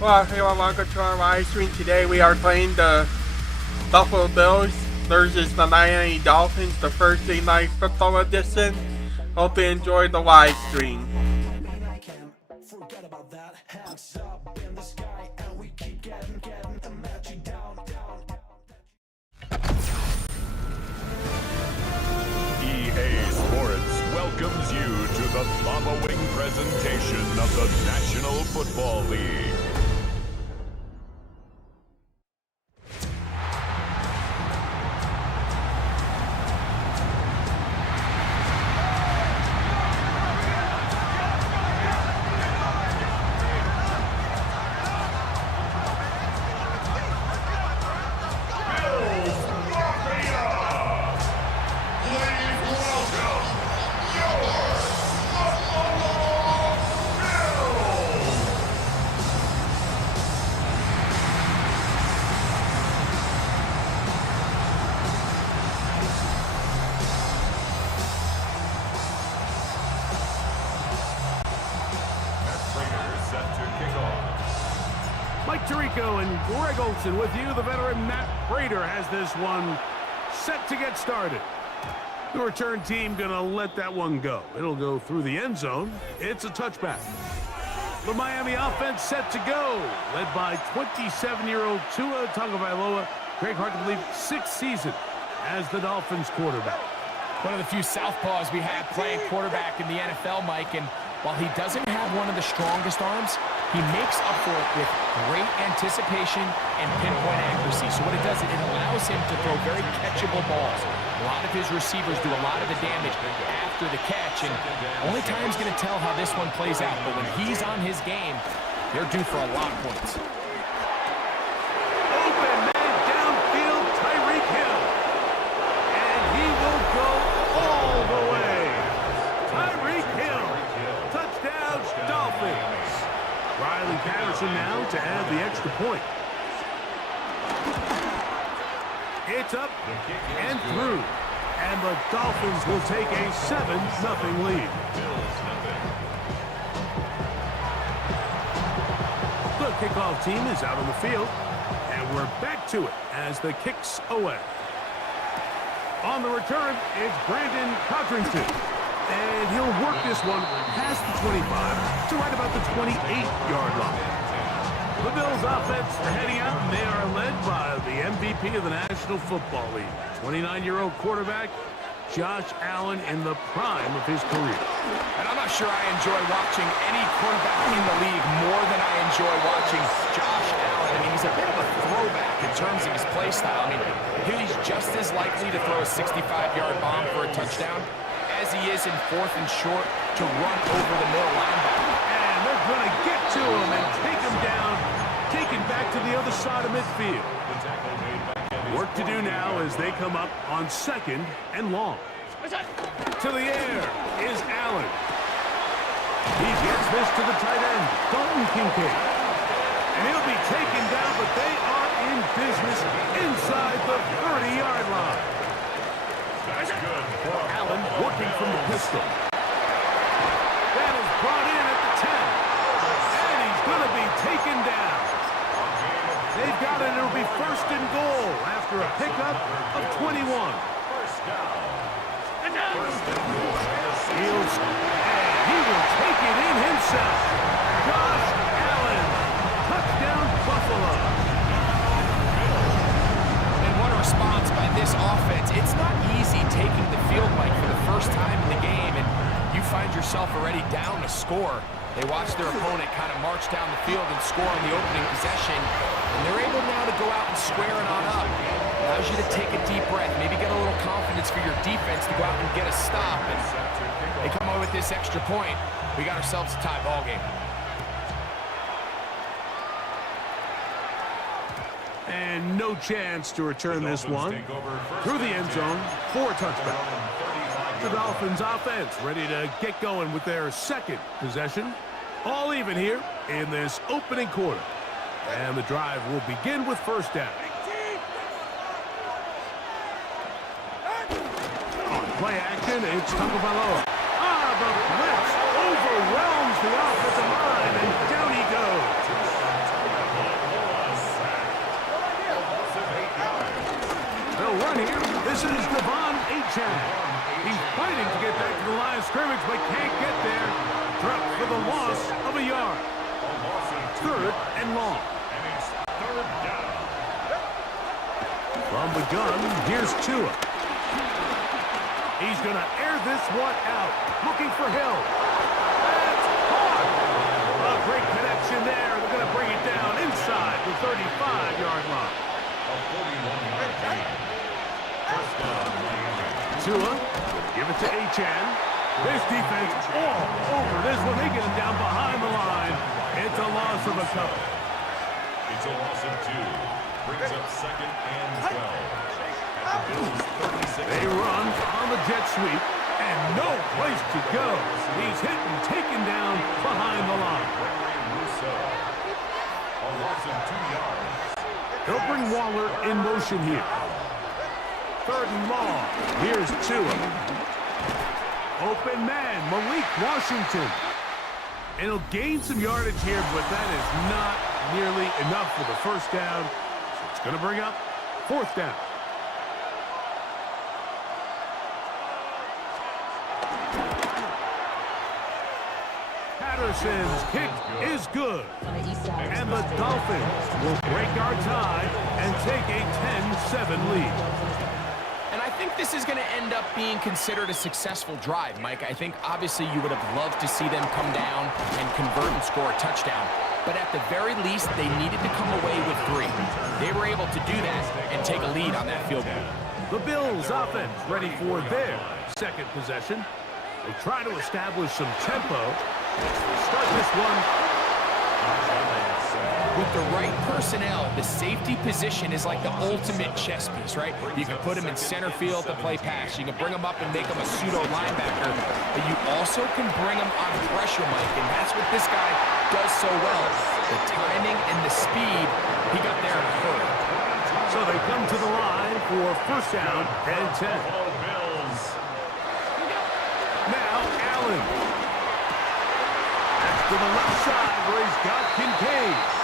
Well, hello, welcome to our live stream. Today we are playing the Buffalo Bills versus the Miami Dolphins, the Thursday Night Football edition. Hope you enjoy the live stream. EA Sports welcomes you to the following presentation of the National Football League. Mike Tirico and Greg Olson with you. The veteran Matt Prater has this one set to get started. The return team gonna let that one go. It'll go through the end zone. It's a touchback. The Miami offense set to go, led by 27-year-old Tua Tagovailoa. Greg, hard to believe, 6th season as the Dolphins quarterback. One of the few southpaws we have playing quarterback in the NFL, Mike, and while he doesn't have one of the strongest arms, he makes up for it with great anticipation and pinpoint accuracy. So what it does is it allows him to throw very catchable balls. A lot of his receivers do a lot of the damage after the catch, and only time's going to tell how this one plays out. But when he's on his game, they're due for a lot of points. Open man downfield, Tyreek Hill. And he will go all the way. Tyreek Hill. Touchdown, Dolphins. Riley Patterson now to add the extra point. It's up and through. And the Dolphins will take a 7-0 lead. The kickoff team is out on the field. And we're back to it as the kick's away. On the return, it's Brandon Codrington. And he'll work this one past the 25 to right about the 28-yard line. The Bills offense heading out, and they are led by the MVP of the National Football League, 29-year-old quarterback Josh Allen in the prime of his career. And I'm not sure I enjoy watching any quarterback in the league more than I enjoy watching Josh Allen. I mean, he's a bit of a throwback in terms of his play style. I mean, he's just as likely to throw a 65-yard bomb for a touchdown as he is in 4th and short to run over the middle linebacker. And they're going to get to him and take him down, take him back to the other side of midfield. Work to do now as they come up on 2nd and long. To the air is Allen. He gets this to the tight end, Dalton Kincaid. And he'll be taken down, but they are in business inside the 30-yard line. Allen working from the pistol. That is brought in at the 10. And he's going to be taken down. They've got it. It'll be 1st and goal after a pickup of 21. Fields, and he will take it in himself. Josh Allen, touchdown Buffalo. And what a response by this offense. It's not easy taking the field, Mike, for the first time in the game, and you find yourself already down a score. They watch their opponent kind of march down the field and score on the opening possession, and they're able now to go out and square it on up. Allows you to take a deep breath, maybe get a little confidence for your defense to go out and get a stop, and they come away with this extra point. We got ourselves a tie ball game. And no chance to return this one through the end zone for a touchback. The Dolphins offense ready to get going with their 2nd possession. All even here in this opening quarter. And the drive will begin with 1st down. On play action. It's Tagovailoa. The blitz overwhelms the offensive line, and down he goes. They'll run here. This is Devon Achane. He's fighting to get back to the line of scrimmage, but can't get there. Dropped for the loss of a yard. 3rd and long. From the gun, here's Tua. He's going to air this one out, looking for Hill. That's caught. A great connection there. They're going to bring it down inside the 35-yard line. Tua, give it to Achane. This defense all over this one. They get him down behind the line. It's a loss of a couple. It's a loss of 2. Brings up 2nd and 12. At the Bills' 36. They run on the jet sweep, and no place to go. He's hit and taken down behind the line. A loss of 2 yards. They'll bring Waller in motion here. 3rd and long. Here's Tua. Open man, Malik Washington. And he'll gain some yardage here, but that is not nearly enough for the first down. So it's going to bring up 4th down. Patterson's kick is good. And the Dolphins will break our tie and take a 10-7 lead. And I think this is going to end up being considered a successful drive, Mike. I think obviously you would have loved to see them come down and convert and score a touchdown. But at the very least, they needed to come away with 3. They were able to do that and take a lead on that field goal. The Bills offense ready for their 2nd possession. They'll try to establish some tempo. Start this one. With the right personnel, the safety position is like the ultimate chess piece, right? You can put him in center field to play pass. You can bring him up and make him a pseudo linebacker. But you also can bring him on pressure, Mike, and that's what this guy does so well. The timing and the speed, he got there in a hurry. So they come to the line for 1st down and 10. Now Allen. That's to the left side where he's got Kincaid.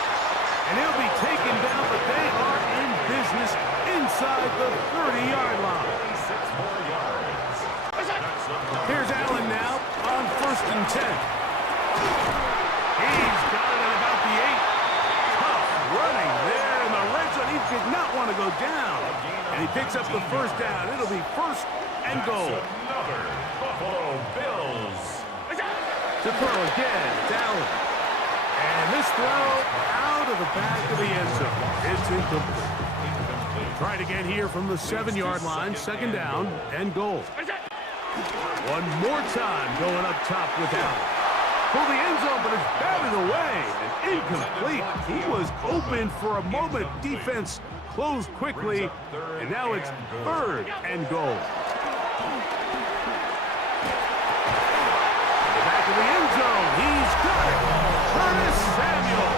And he'll be taken down, but they are in business inside the 30-yard line. Here's Allen now on 1st and 10. He's got it at about the 8. Tough running there in the red zone. He did not want to go down. And he picks up the 1st down. It'll be 1st and goal. Another Buffalo Bills. To throw again, it's Allen. And this throw out of the back of the end zone. It's incomplete. Tried again here from the 7-yard line. 2nd down and goal. One more time going up top with Allen. For the end zone, but it's batted away and incomplete. He was open for a moment. Defense closed quickly, and now it's 3rd and goal. To the end zone, he's got it. Curtis Samuel,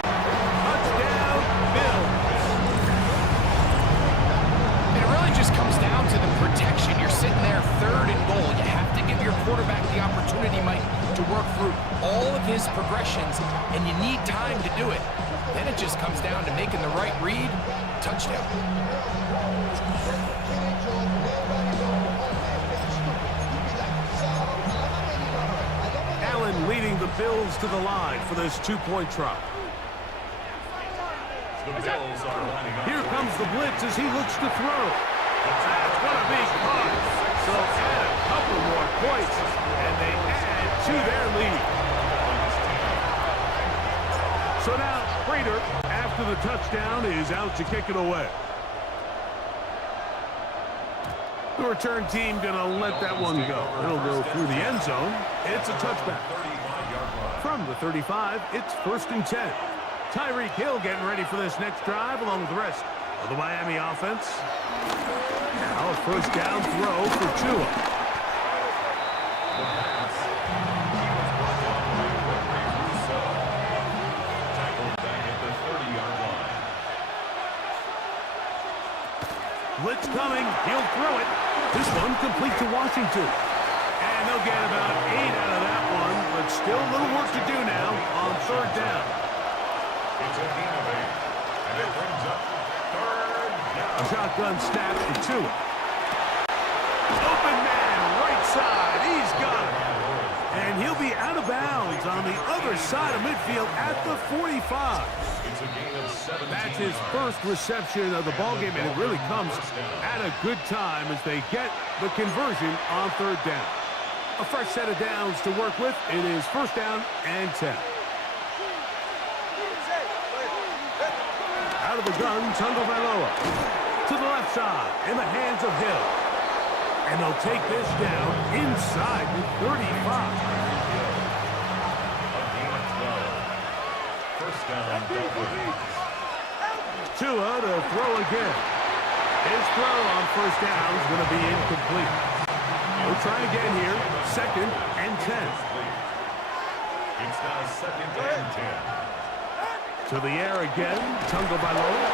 touchdown, Bills. It really just comes down to the protection. You're sitting there 3rd and goal. You have to give your quarterback the opportunity, Mike, to work through all of his progressions, and you need time to do it. Then it just comes down to making the right read, touchdown. Allen leading the Bills to the line for this 2-point try. Here comes the blitz as he looks to throw. That's going to be caught. So add a couple more points, and they add to their lead. So now Prater, after the touchdown, is out to kick it away. The return team going to let that one go. It'll go through the end zone. It's a touchback. From the 35, it's 1st and 10. Tyreek Hill getting ready for this next drive along with the rest of the Miami offense. Now a 1st down throw for Tua. Blitz coming. He'll throw it. This one complete to Washington. And they'll get about 8 out of that one, but still a little work to do now on third down. It's a gain of 8, and it brings up third down. Shotgun snap to Tua. Open man, right side. He's got it. And he'll be out of bounds on the other side of midfield at the 45. It's a gain of 17. That's his first reception of the ballgame, and it really comes at a good time as they get the conversion on third down. A fresh set of downs to work with. It is first down and 10. Out of the gun, Tagovailoa. To the left side, in the hands of Hill. And they'll take this down inside the 35. A gain of 12. First down, Dolphins. Tua to throw again. His throw on first down is going to be incomplete. We'll try again here. Second and 10. It's now second and 10. To the air again. Tagovailoa.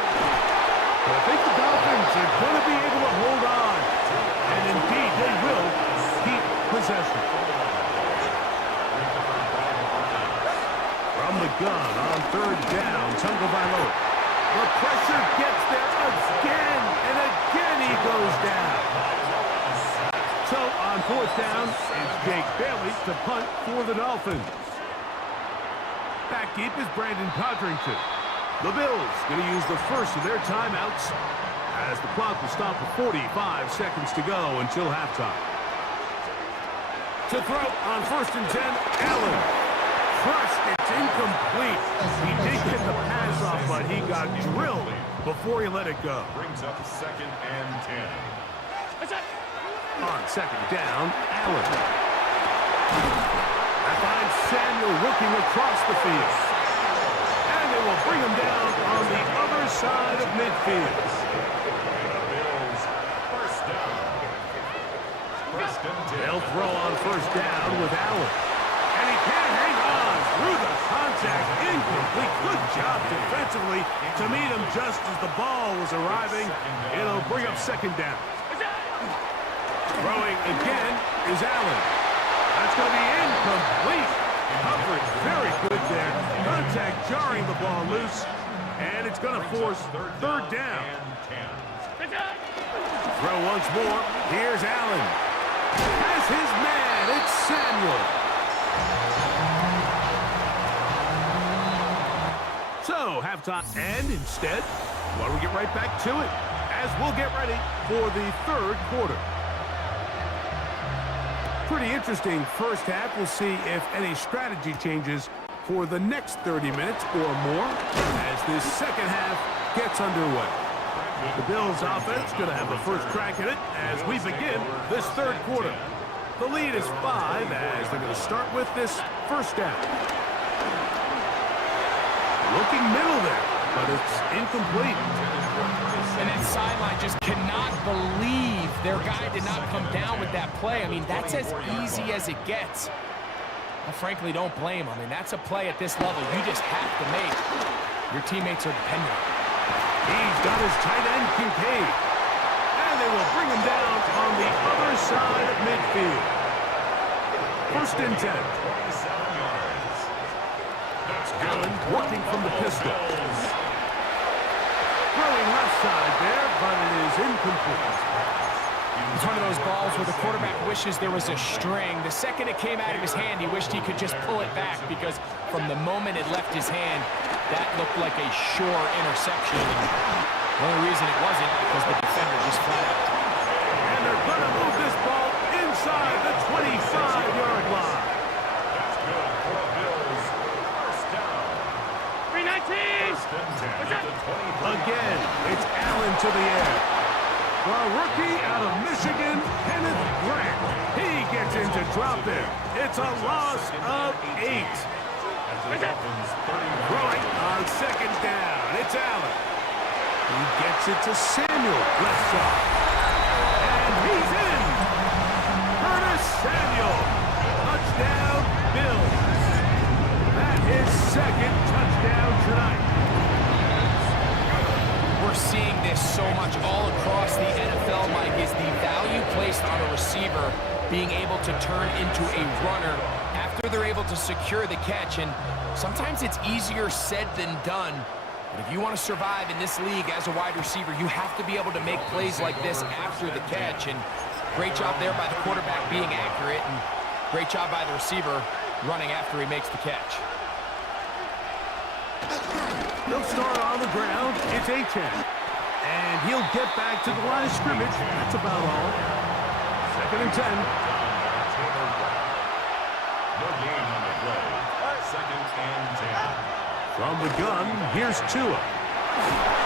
But I think the Dolphins are going to be able to hold on. And indeed, they will keep possession. From the gun on third down, Tagovailoa. The pressure gets there again, and again he goes down. So on fourth down, it's Jake Bailey to punt for the Dolphins. Back deep is Brandon Codrington. The Bills going to use the first of their timeouts as the clock will stop with 45 seconds to go until halftime. To throw on first and 10, Allen. Crushed, it's incomplete. He did get the pass off, but he got drilled before he let it go. Brings up second and 10. On second down, Allen. That finds Samuel looking across the field. And they will bring him down on the other side of midfield. The Bills, first down. First and 10. They'll throw on first down with Allen. And he can't hang on through the contact. Incomplete. Good job defensively to meet him just as the ball was arriving. It'll bring up second down. Throwing again is Allen. That's going to be incomplete. Coverage very good there. Contact jarring the ball loose. And it's going to force third down. Throw once more. Here's Allen. Has his man. It's Samuel. So, halftime. And instead, why don't we get right back to it as we'll get ready for the third quarter. Pretty interesting first half. We'll see if any strategy changes for the next 30 minutes or more as this second half gets underway. The Bills offense going to have the first crack at it as we begin this third quarter. The lead is 5 as they're going to start with this first down. Looking middle there, but it's incomplete. And that sideline just cannot believe their guy did not come down with that play. I mean, that's as easy as it gets. I frankly don't blame him. I mean, that's a play at this level you just have to make. Your teammates are dependent. He's got his tight end, Kincaid. And they will bring him down on the other side of midfield. First and 10. 27 yards. That's Allen good. working from the pistol. Throwing left side there, but it is incomplete. It's one of those balls where the quarterback wishes there was a string. The second it came out of his hand, he wished he could just pull it back because from the moment it left his hand, that looked like a sure interception. The only reason it wasn't because the defender just flat out. And they're going to move this ball inside the 25-yard line. That's good for the Bills. First down. 319! First and 10 at the 23. Again, it's Allen to the air. The rookie out of Michigan, Kenneth Grant. He gets into drop there. It's a loss of 8. As the Dolphins 31. Throwing on second down. It's Allen. He gets it to Samuel, left side. And he's in. Curtis Samuel. Touchdown, Bills. That is second touchdown tonight. We're seeing this so much all all across the NFL, Mike, is the value placed on a receiver being able to turn into a runner after they're able to secure the catch. And sometimes it's easier said than done. But if you want to survive in this league as a wide receiver, you have to be able to make plays like this after the catch. And great job there by the quarterback being accurate, and great job by the receiver running after he makes the catch. They'll start on the ground. It's Achane. And he'll get back to the line of scrimmage. That's about all. 2nd and 10. No gain on the play. 2nd and 10. From the gun, here's Tua.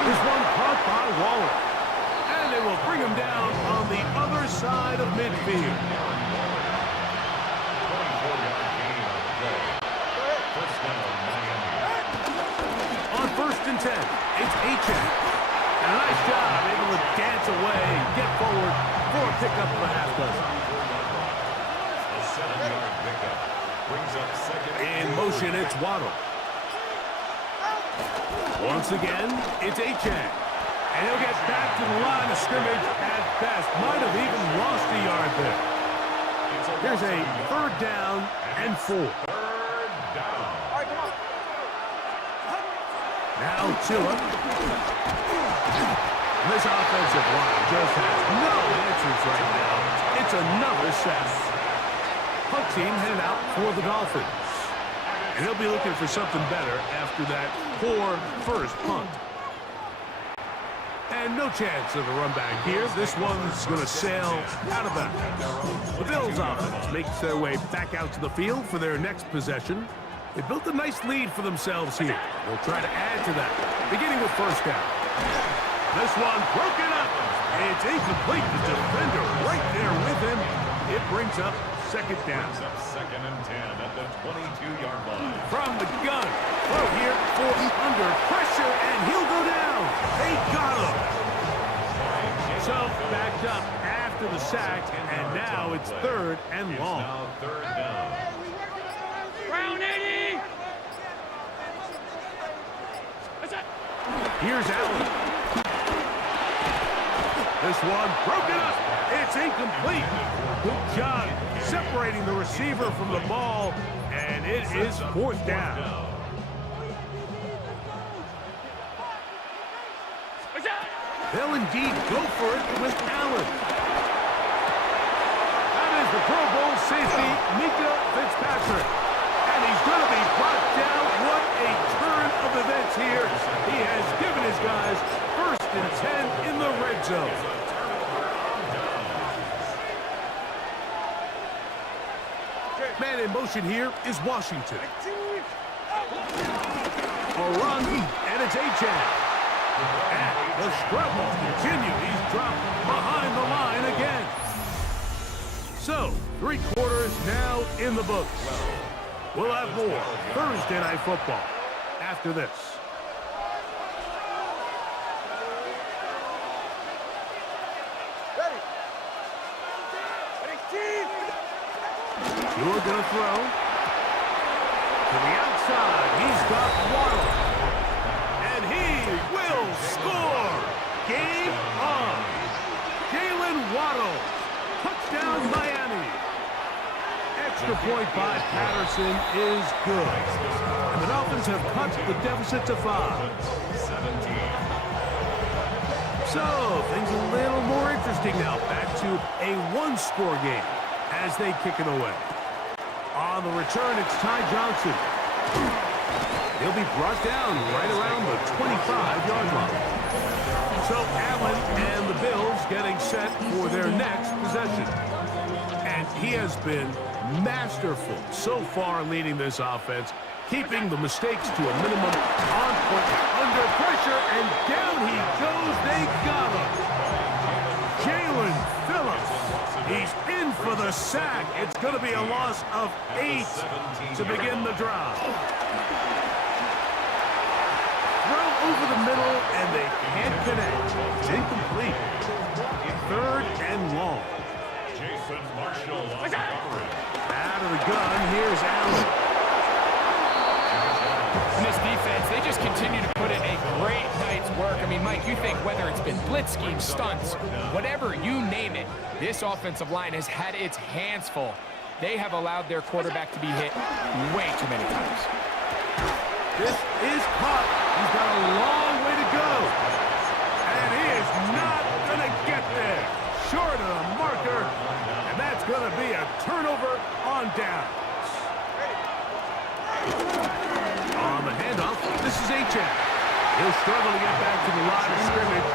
This one caught by Waller. And they will bring him down on the other side of midfield. 24-yard gain on the play. First down, Miami. On 1st and 10, it's Achane. And a nice job, able to dance away, get forward for a pickup of a half dozen. A 7-yard pickup brings up 2nd. In motion, it's Waddle. Once again, it's Achane. And he'll get back to the line of scrimmage at best. Might have even lost a yard there. Here's a 3rd down and 4. 3rd down. Now Tua. This offensive line just has no answers right now. It's another sack. Punt team headed out for the Dolphins. And he'll be looking for something better after that poor first punt. And no chance of a run back here. This one's going to sail out of bounds. The Bills offense makes their way back out to the field for their next possession. They built a nice lead for themselves here. They'll try to add to that, beginning with 1st down. This one broken up. It's incomplete. The defender right there with him. It brings up 2nd down. Brings up 2nd and 10 at the 22-yard line. From the gun. Throw here for under pressure, and he'll go down. They got him. So backed up after the sack, and now it's 3rd and long. Now 3rd down. Here's Allen. This one broken up. It's incomplete. Good job separating the receiver from the ball, and it is 4th down. They'll indeed go for it with Allen. That is the Pro Bowl safety, Mika Fitzpatrick. And he's going to be brought down. What a turn of events here. He has given his guys 1st and 10 in the red zone. Man in motion here is Washington. A run, and it's Achane. And the struggles continue. He's dropped behind the line again. So, 3 quarters now in the books. We'll have more Thursday Night Football after this. You're going to throw to the outside. He's got Waddle. And he will score. Game on. Jalen Waddle. Touchdown, Miami. Extra point by Patterson is good. And the Dolphins have cut the deficit to 5. 17. So, things a little more interesting now. Back to a 1-score game as they kick it away. On the return, it's Ty Johnson. He'll be brought down right around the 25-yard line. So Allen and the Bills getting set for their next possession. And he has been masterful so far leading this offense, keeping the mistakes to a minimum, on point, under pressure, and down he goes. They got him. Jalen Phillips. He's in for the sack. It's going to be a loss of 8 to begin the drive. Throw over the middle, and they can't connect. It's incomplete. 3rd and long. Jason Marshall on coverage. Out of the gun, here's Allen. In this defense, they just continue to put in a great night's work. I mean, Mike, you think whether it's been blitz schemes, stunts, whatever you name it, this offensive line has had its hands full. They have allowed their quarterback to be hit way too many times. This is caught. He's got a long way to go. And he is not going to get there. Short of the marker. And that's going to be a turnover on downs. On the handoff, this is H.M. He'll struggle to get back to the line of scrimmage.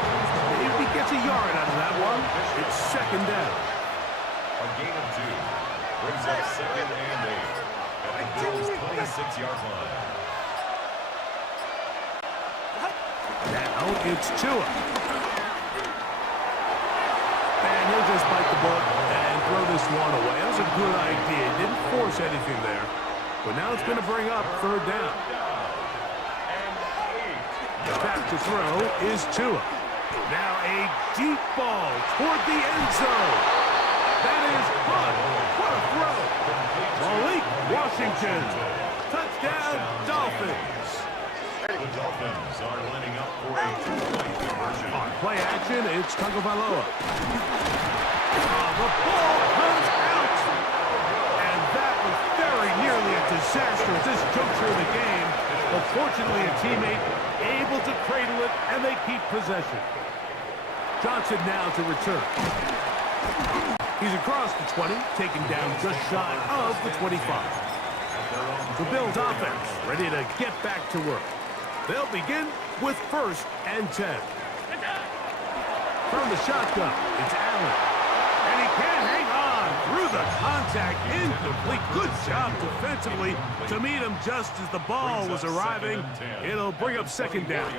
If he gets a yard out of that one, it's second down. A gain of 2 brings up 2nd and 8 at the Bills' 26-yard line. Now it's Tua. And he'll just bite the bullet and throw this one away. That was a good idea. Didn't force anything there. But now it's going to bring up third down. Back to throw is Tua. Now a deep ball toward the end zone. That is caught. What a throw. Malik Washington. Touchdown, Dolphins. The Dolphins are lining up for a 2-point conversion. On play action, it's Tagovailoa. The ball comes out. And that was very nearly a disaster at this juncture of the game. But fortunately, a teammate able to cradle it, and they keep possession. Johnson now to return. He's across the 20, taken down just shy of the 25. The Bills offense ready to get back to work. They'll begin with 1st and 10. From the shotgun, it's Allen. And he can't hang on through the contact. Incomplete. Good job defensively to meet him just as the ball was arriving. It'll bring up second down.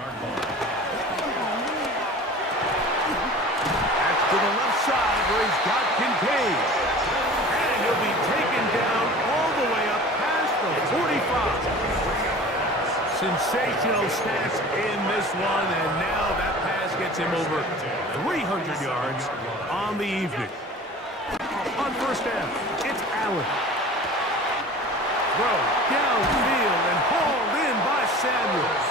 That's to the left side where he's got Kincaid. And he'll be taken down all the way up past the 45. Sensational stats in this one, and now that pass gets him over 300 yards on the evening. On first down, it's Allen. Throw downfield and hauled in by Samuels.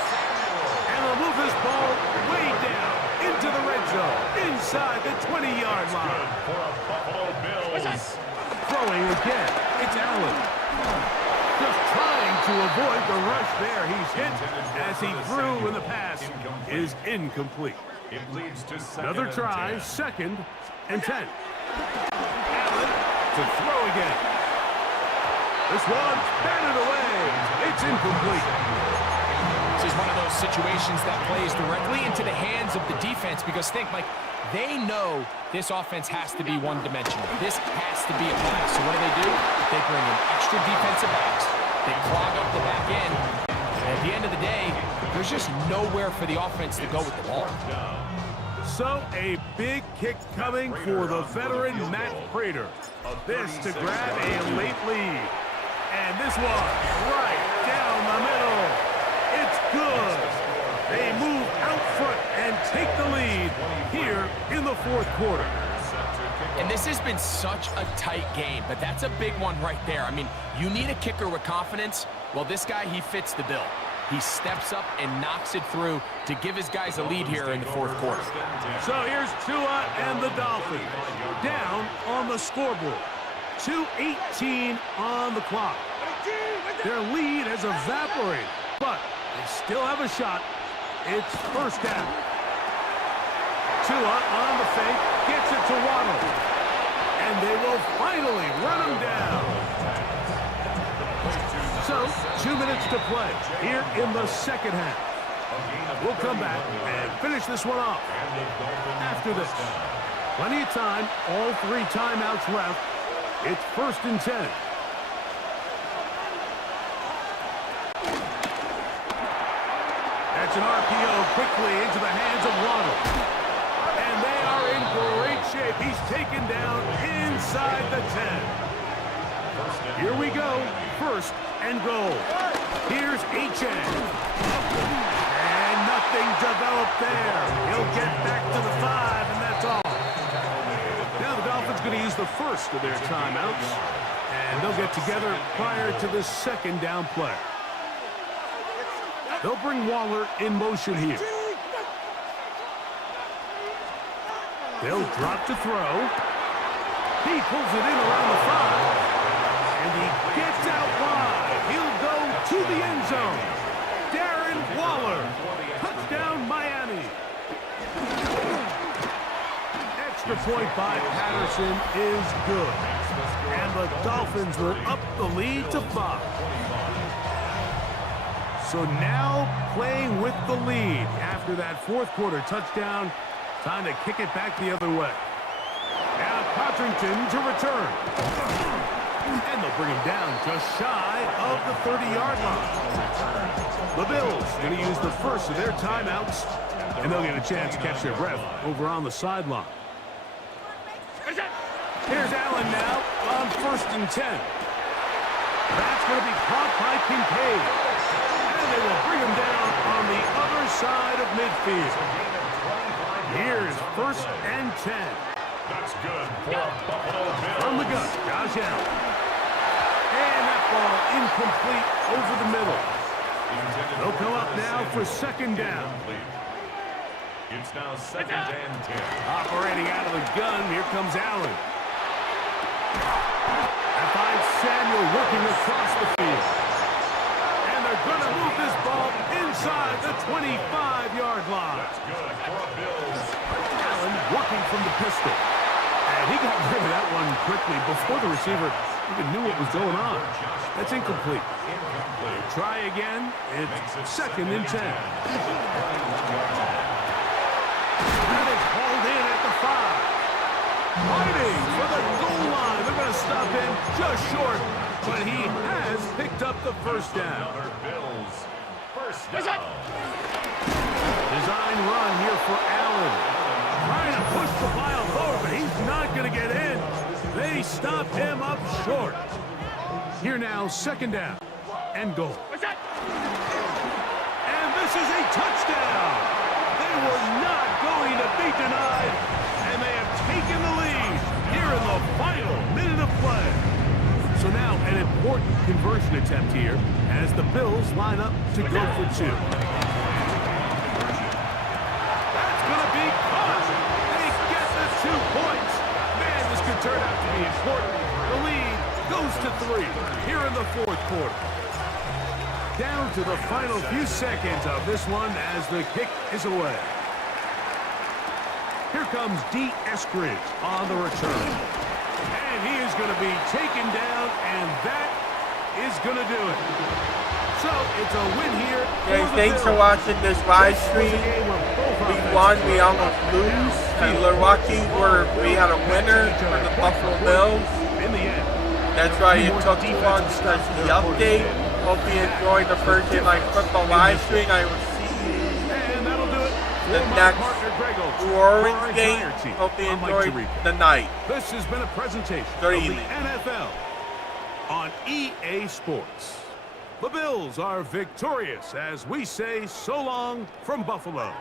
And they'll move this ball way down into the red zone, inside the 20-yard line. For a Buffalo Bills. Throwing again, it's Allen. Just trying to avoid the rush there. He's hit as he threw, and the pass is incomplete. It leads to Another try, 2nd and 10. Allen to throw again. This one's batted away. It's incomplete. This is one of those situations that plays directly into the hands of the defense because think, Mike, they know this offense has to be one-dimensional. This has to be a pass. So what do? They bring in extra defensive backs. They clog up the back end. And at the end of the day, there's just nowhere for the offense to go with the ball. So a big kick coming for the veteran Matt Prater. This to grab a late lead. And this one right down the middle. It's good. They move out front and take the lead here in the 4th quarter. And this has been such a tight game, but that's a big one right there. I mean, you need a kicker with confidence. Well, this guy, he fits the bill. He steps up and knocks it through to give his guys a lead here in the 4th quarter. So here's Tua and the Dolphins down on the scoreboard. 2:18 on the clock. Their lead has evaporated, but they still have a shot. It's first down. Tua on the fake, gets it to Waddle. And they will finally run him down. So, 2 minutes to play here in the 2nd half. We'll come back and finish this one off after this. Plenty of time, all 3 timeouts left. It's 1st and 10. That's an RPO quickly into the hands of Waddle. And they are in great shape. He's taken down inside the 10. Here we go. 1st and goal. Here's H.N. And nothing developed there. He'll get back to the 5, and that's all. Now the Dolphins going to use the first of their timeouts. And they'll get together prior to the 2nd down play. They'll bring Waller in motion here. They'll drop to throw. He pulls it in around the 5. And he gets out wide. He'll go to the end zone. Darren Waller. Touchdown, Miami. Extra point by Patterson is good. And the Dolphins will up the lead to 5. So now playing with the lead after that fourth quarter touchdown. Time to kick it back the other way. Now Cotrington to return. And they'll bring him down just shy of the 30-yard line. The Bills going to use the first of their timeouts. And they'll get a chance to catch their breath over on the sideline. Here's Allen now on 1st and 10. That's going to be caught by Kincaid. And they will bring him down on the other side of midfield. Here's 1st and 10. That's good for Buffalo Bills. From the gun, Josh Allen. And that ball incomplete over the middle. They'll come up now for 2nd down. It's now 2nd and 10. Operating out of the gun, here comes Allen. That finds Samuel working across the field. And they're going to move this ball inside the 25-yard line. That's good for Bills. Allen working from the pistol. And he got rid of that one quickly before the receiver even knew what was going on. That's incomplete. Try again. It's 2nd and 10. That is hauled in at the 5. Fighting for the goal line. They're going to stop him just short, but he has picked up the 1st down. Bills. 1st down. Design run here for Allen. Trying to push the pile forward, but he's not going to get in. They stop him up short. Here now, 2nd down and goal. And this is a touchdown. They were not going to be denied, and they have taken the lead here in the final minute of play. So now an important conversion attempt here as the Bills line up to go for 2. That's going to be caught. They get the 2 points. Man, this could turn out to be important. The lead goes to 3 here in the 4th quarter. Down to the final few seconds of this one as the kick is away. Here comes D. Eskridge on the return. And he is going to be taken down, and that is going to do it. So it's a win here. Guys, thanks for watching this live stream. We won, we almost lose. And Milwaukee, we had a winner for the Buffalo Bills. In the end. That's right, it took too long to touch the update. Hope you enjoyed the Thursday Night Football live stream. I will see you And that'll do it. the next New Orleans game. Hope you enjoyed the night. This has been a presentation Good of the evening. NFL on EA Sports. The Bills are victorious as we say so long from Buffalo.